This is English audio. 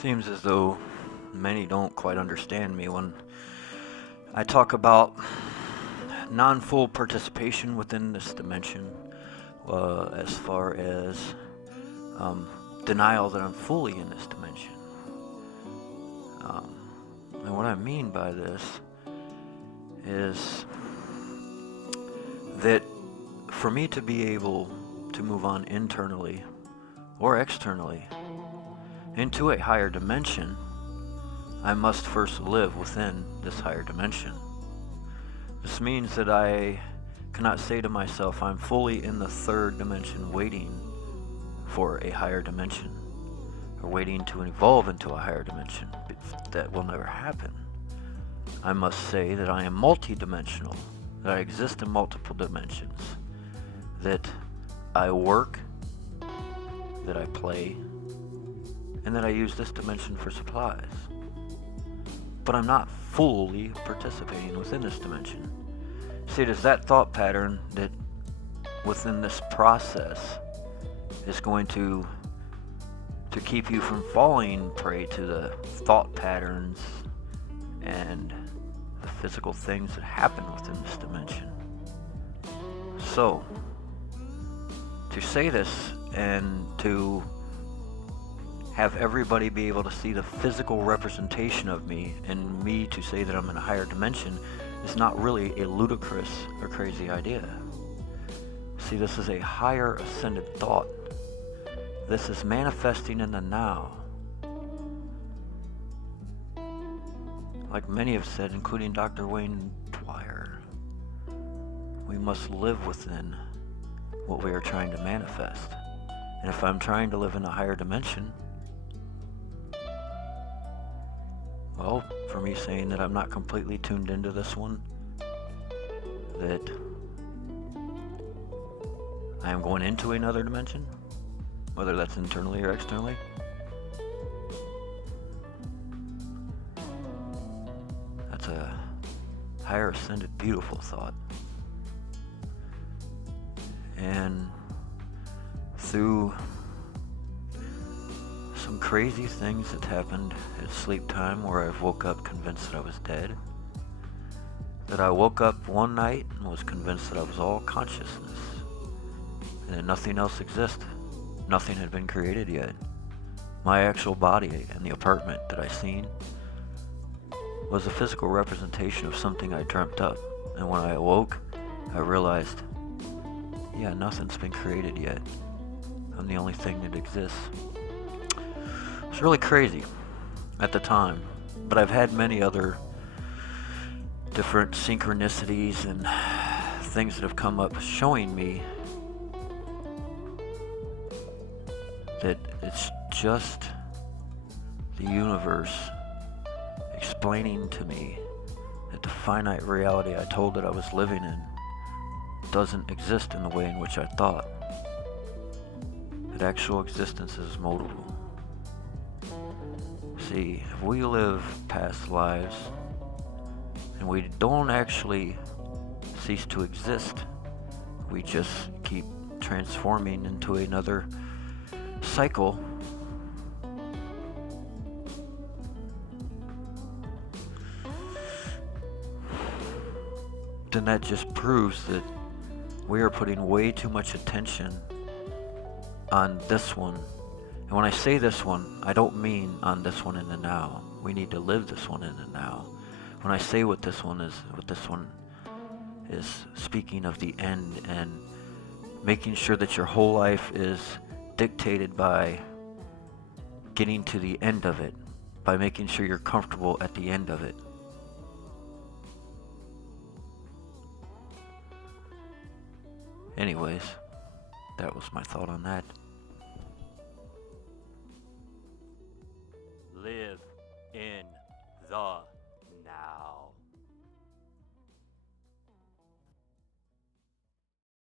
Seems as though many don't quite understand me when I talk about non-full participation within this dimension, as far as um, denial that I'm fully in this dimension. Um, and what I mean by this is that for me to be able to move on internally or externally into a higher dimension, I must first live within this higher dimension. This means that I cannot say to myself, I'm fully in the third dimension waiting for a higher dimension, or waiting to evolve into a higher dimension. That will never happen. I must say that I am multidimensional, that I exist in multiple dimensions, that I work, that I play, and that I use this dimension for supplies. But I'm not fully participating within this dimension. See, it is that thought pattern that within this process is going to keep you from falling prey to the thought patterns and the physical things that happen within this dimension. So, to say this and to have everybody be able to see the physical representation of me, and me to say that I'm in a higher dimension, is not really a ludicrous or crazy idea. See, this is a higher ascended thought. This is manifesting in the now. Like many have said, including Dr. Wayne Dwyer, we must live within what we are trying to manifest. And if I'm trying to live in a higher dimension, well, for me saying that I'm not completely tuned into this one, that I am going into another dimension, whether that's internally or externally, that's a higher ascended, beautiful thought. And through some crazy things that happened at sleep time, where I woke up convinced that I was dead, that I woke up one night and was convinced that I was all consciousness, and that nothing else existed. Nothing had been created yet. My actual body and the apartment that I seen was a physical representation of something I dreamt up. And when I awoke, I realized, yeah, nothing's been created yet. I'm the only thing that exists. It was really crazy at the time, but I've had many other different synchronicities and things that have come up showing me that it's just the universe explaining to me that the finite reality I told that I was living in doesn't exist in the way in which I thought. That actual existence is multiple. See, if we live past lives and we don't actually cease to exist, we just keep transforming into another cycle, then that just proves that we are putting way too much attention on this one. And when I say this one, I don't mean on this one in the now. We need to live this one in the now. When I say what this one is speaking of the end, and making sure that your whole life is dictated by getting to the end of it, by making sure you're comfortable at the end of it. Anyways, that was my thought on that. Live in the